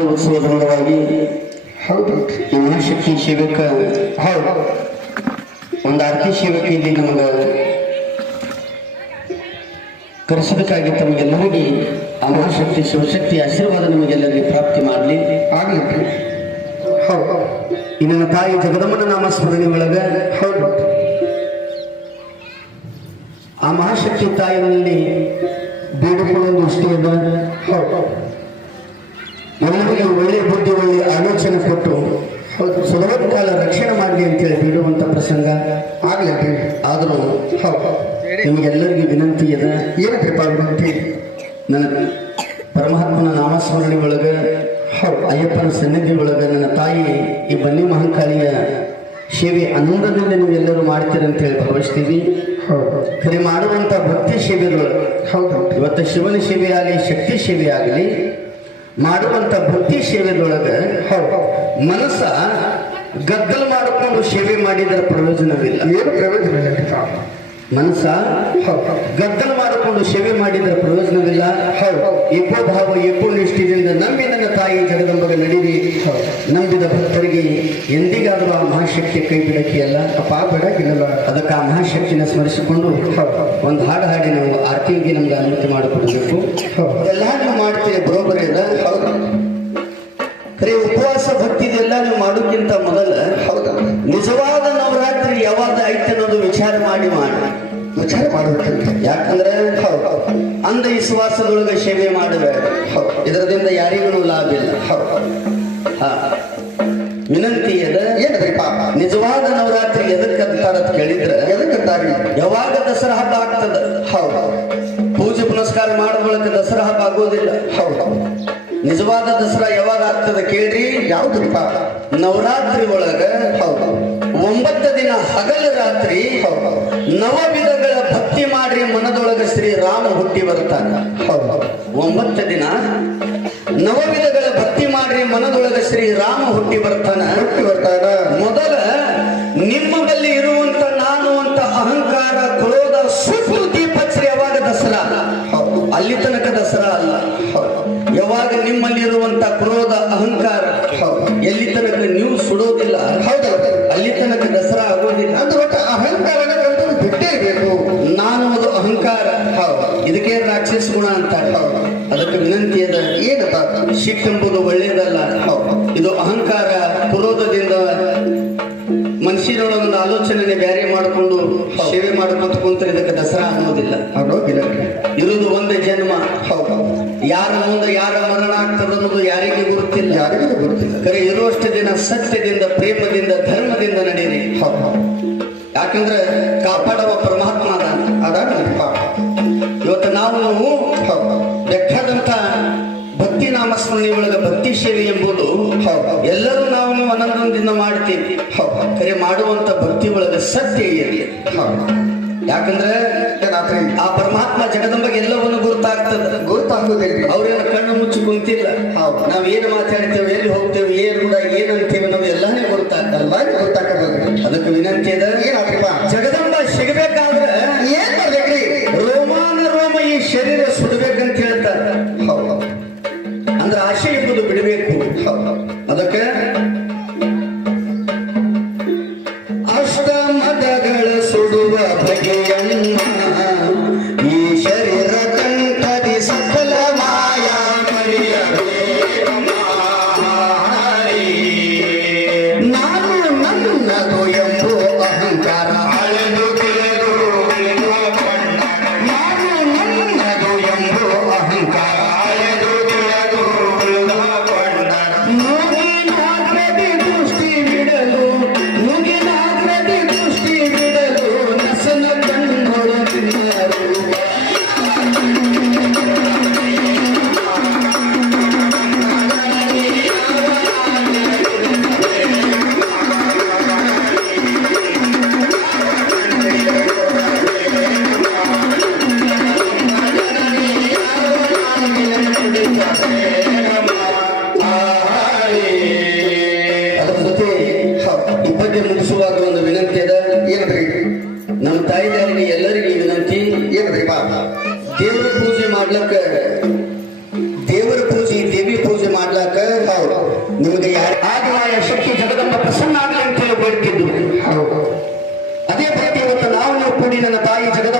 ಉತ್ಸವದ ಅಂಗವಾಗಿ ಹೌದು. ಈ ಮಹಾಶಕ್ತಿ ಸೇವಕ ಹೌದು. ಒಂದು ಆರತಿ ಸೇವಕ ಇಲ್ಲಿ ನಮಗೆ ಕರೆಸೋದಕ್ಕಾಗಿ ತಮಗೆಲ್ಲರಿಗೆ ಆ ಮಹಾಶಕ್ತಿ ಶಿವಶಕ್ತಿ ಆಶೀರ್ವಾದ ನಮಗೆಲ್ಲರಿಗೆ ಪ್ರಾಪ್ತಿ ಮಾಡಲಿ. ಆಗಲಿ. ಹೌದು. ಇನ್ನ ತಾಯಿ ಜಗದಮ್ಮನ ನಾಮಸ್ಮರಣೆ ಒಳಗ ಹೌದು. ಆ ಮಹಾಶಕ್ತಿ ತಾಯಿನಲ್ಲಿ ಬೇಡಿಕೊಳ್ಳೋ ದೃಷ್ಟಿಯಿಂದ ಹೌದು. ಎಲ್ಲರಿಗೆ ಒಳ್ಳೆಯ ಬುದ್ಧಿ ಒಳ್ಳೆಯ ಆಲೋಚನೆ ಕೊಟ್ಟು ಅವತ್ತು ಕಾಲ ರಕ್ಷಣೆ ಮಾಡಲಿ ಅಂತೇಳಿ ಬಿಡುವಂಥ ಪ್ರಸಂಗ ಆಗಲಿ ಆದರೂ ಹೌದು ನಿಮಗೆಲ್ಲರಿಗೂ ವಿನಂತಿ ಇದೆ. ಏನಕ್ರಿಪ್ಪ ವಿನಂತಿ ನನ್ನ ಪರಮಾತ್ಮನ ನಾಮಸ್ಮರಣೆ ಒಳಗೆ ಹೌದು ಅಯ್ಯಪ್ಪನ ಸನ್ನಿಧಿ ಒಳಗೆ ನನ್ನ ತಾಯಿ ಈ ಬನ್ನಿ ಮಹಾಕಾಳಿಯ ಸೇವೆ ಆನಂದದಿಂದ ಎಲ್ಲರೂ ಮಾಡ್ತೀರಿ ಅಂತ ಹೇಳಿ ಭಾವಿಸ್ತೀವಿ. ಖರೆ ಮಾಡುವಂತ ಭಕ್ತಿ ಸೇವೆಗಳು ಹೌದು ಇವತ್ತು ಶಿವನ ಸೇವೆ ಆಗಲಿ ಶಕ್ತಿ ಸೇವೆ ಆಗಲಿ ಮಾಡುವಂತ ಬುದ್ಧಿ ಸೇವೆದೊಳಗೆ ಮನಸ್ಸ ಗದ್ದಲ ಮಾಡಿಕೊಂಡು ಸೇವೆ ಮಾಡಿದರ ಪ್ರಯೋಜನವಿಲ್ಲ. ಏನು ಪ್ರಯೋಜನ ಮನಸ್ಸ? ಗದ್ದಲ ಮಾಡಿಕೊಂಡು ಸೇವೆ ಮಾಡಿದ್ರೆ ಪ್ರಯೋಜನವಿಲ್ಲ. ಏಕೋ ಭಾವ ಎಪ್ಪೋ ನಿಷ್ಠಿದಿಂದ ನಂಬಿ ನನ್ನ ತಾಯಿ ಜಗದಂಬಗ ನಡೀರಿ. ನಂಬಿದ ಭಕ್ತರಿಗೆ ಎಂದಿಗಾದರೂ ಆ ಮಹಾಶಕ್ತಿಯ ಕೈ ಬಿಡಕ್ಕೆ ಅಲ್ಲ ಬಿಡಕ್ಕಿಲ್ಲ ಅದಕ್ಕೆ ಆ ಮಹಾಶಕ್ತಿನ ಸ್ಮರಿಸಿಕೊಂಡು ಒಂದು ಹಾಡು ಹಾಡಿ ನಾವು ಆರ್ತಿಗೆ ನಮ್ಗೆ ಅನುಮತಿ ಮಾಡಿಕೊಡ್ಬೇಕು. ಹೌದು. ಎಲ್ಲ ನೀವು ಮಾಡ್ತೀರಿ ಬರೋಬ್ಬರಿ ಅದ ಖರೆ ಉಪವಾಸ ಭಕ್ತಿ ಇದೆಲ್ಲ ನೀವು ಮಾಡೋಕ್ಕಿಂತ ಮೊದಲ. ನಿಜವಾದ ಯಾಕಂದ್ರೆ, ಹೌದು. ಅಂಧ ವಿಶ್ವಾಸದೊಳಗೆ ಸೇವೆ ಹೌದು. ಇದರದಿಂದ ಯಾರಿಗೂ ಲಾಭ ಇಲ್ಲ. ಹಾ. ವಿನಂತಿ ಅದ ಪಾಪ. ನಿಜವಾದ ನವರಾತ್ರಿ ಎದಕ್ಕೆ ಅಂತಾರ ಅಂತ ಕೇಳಿದ್ರೆ ಎದಕ್ಕಂತಾಗ್ಲಿ ಯಾವಾಗ ದಸರಾ ಹಬ್ಬ ಆಗ್ತದ? ಹೌದು. ಪೂಜೆ ಪುನಸ್ಕಾರ ಮಾಡಿದ ದಸರಾ ಹಬ್ಬ ಆಗೋದಿಲ್ಲ. ಹೌದು. ನಿಜವಾದ ದಸರಾ ಯಾವಾಗ ಆಗ್ತದ ಕೇಳ್ರಿ? ಯಾವ್ದ್ರಿಪ್ಪ ನವರಾತ್ರಿ ಒಳಗ, ಹೌದು. ಒಂಬತ್ತು ದಿನ ಹಗಲ ರಾತ್ರಿ, ಹೌದು. ನವವಿಧಗಳ ಭಕ್ತಿ ಮಾಡ್ರಿ ಮನದೊಳಗ ಶ್ರೀರಾಮ ಹುಟ್ಟಿ ಬರ್ತಾನ ಒಂಬತ್ತು ದಿನ ನವವಿಧಗಳ ಭಕ್ತಿ ಮಾಡ್ರಿ ಮನದೊಳಗ ಶ್ರೀರಾಮ ಹುಟ್ಟಿ ಬರ್ತಾನ ಹುಟ್ಟಿ ಬರ್ತಾನ. ಮೊದಲ ನಿಮ್ಮ ಇದಕ್ಕೆ ರಾಕ್ಷಸ ಗುಣ ಅಂತ ಅದಕ್ಕೆ ವಿನಂತಿ ಅದ ಏನಪ್ಪ ಶಿಕ್ಷೆಂಬುದು ಒಳ್ಳೆಯದಲ್ಲ. ಇದು ಅಹಂಕಾರ ಕ್ರೋಧದಿಂದ ಮನುಷ್ಯನೊಳಗೊಂದು ಆಲೋಚನೆ ಬ್ಯಾರೆ ಮಾಡಿಕೊಂಡು ಸೇವೆ ಮಾಡ್ಕೊಂತ ಕುಂತ್ರೆ ಇದಕ್ಕೆ ದಸರಾ ಅನ್ನೋದಿಲ್ಲ. ಇರುವುದು ಒಂದೇ ಜನ್ಮ. ಹೌದು. ಯಾರ ಮುಂದೆ ಯಾರ ಮರಣ ಆಗ್ತದೆ ಅನ್ನೋದು ಯಾರಿಗೆ ಗುರುತಿಲ್ಲ ಯಾರಿಗೂ ಗೊತ್ತಿಲ್ಲ. ಕರೆ ಇರುವಷ್ಟು ದಿನ ಸತ್ಯದಿಂದ ಪ್ರೇಮದಿಂದ ಧರ್ಮದಿಂದ ನಡೀರಿ. ಹೌದು. ಯಾಕಂದ್ರೆ ಕಾಪಾಡುವ ಪರಮಾತ್ಮ ಅದಾನ. ಭಕ್ತಿ ಸೇವೆ ಎಂಬುದು ಹೌದು. ಎಲ್ಲರೂ ನಾವು ನೀವು ಆನಂದದಿಂದ ಮಾಡ್ತೀವಿ. ಹೌದು. ಕರೆ ಮಾಡುವಂತ ಭಕ್ತಿ ಒಳಗ ಸತ್ಯ ಇರಲಿ. ಹೌದು. ಯಾಕಂದ್ರೆ ಆ ಪರಮಾತ್ಮ ಜಗದಂಬಗೆ ಎಲ್ಲವನ್ನು ಗುರುತಾಗ್ತದೆ. ಗುರುತಾಗುದಿಲ್ಲ ಅವ್ರೇನು ಕಣ್ಣು ಮುಚ್ಚಿ ಕುಂತಿಲ್ಲ ಹೌದು. ನಾವ್ ಏನ್ ಮಾತಾಡ್ತೇವೆ ಎಲ್ಲಿ ಹೋಗ್ತೇವೆ ಅಹಂಕಾರ ಮುಗಿಸುವಾಗ ಒಂದು ವಿನಂತಿ ಅದ ಏನ್ರಿ? ನಮ್ಮ ತಾಯಿದಾರಿಗೆ ಎಲ್ಲರಿಗೂ ವಿನಂತಿ ಏನ್ರಿ ಬಾ? ದೇವರ ಪೂಜೆ ಮಾಡ್ಲಕ್ಕ ದೇವರ ಪೂಜೆ ದೇವಿ ಪೂಜೆ ಮಾಡ್ಲಕ್ಕ ಹೌದು ನಿಮಗೆ ಯಾರ ಆಗಲಾಯ ಶಕ್ತಿ ಜಗದಂಬ ಪ್ರಸನ್ನ ಆಗಲಿ ಅಂತ ಹೇಳಿ ಬೇಡ್ತಿದ್ರು ಅದೇ ಪ್ರತಿ ಇವತ್ತು ನಾವು ಕೂಡಿ ನನ್ನ ತಾಯಿ ಜಗದ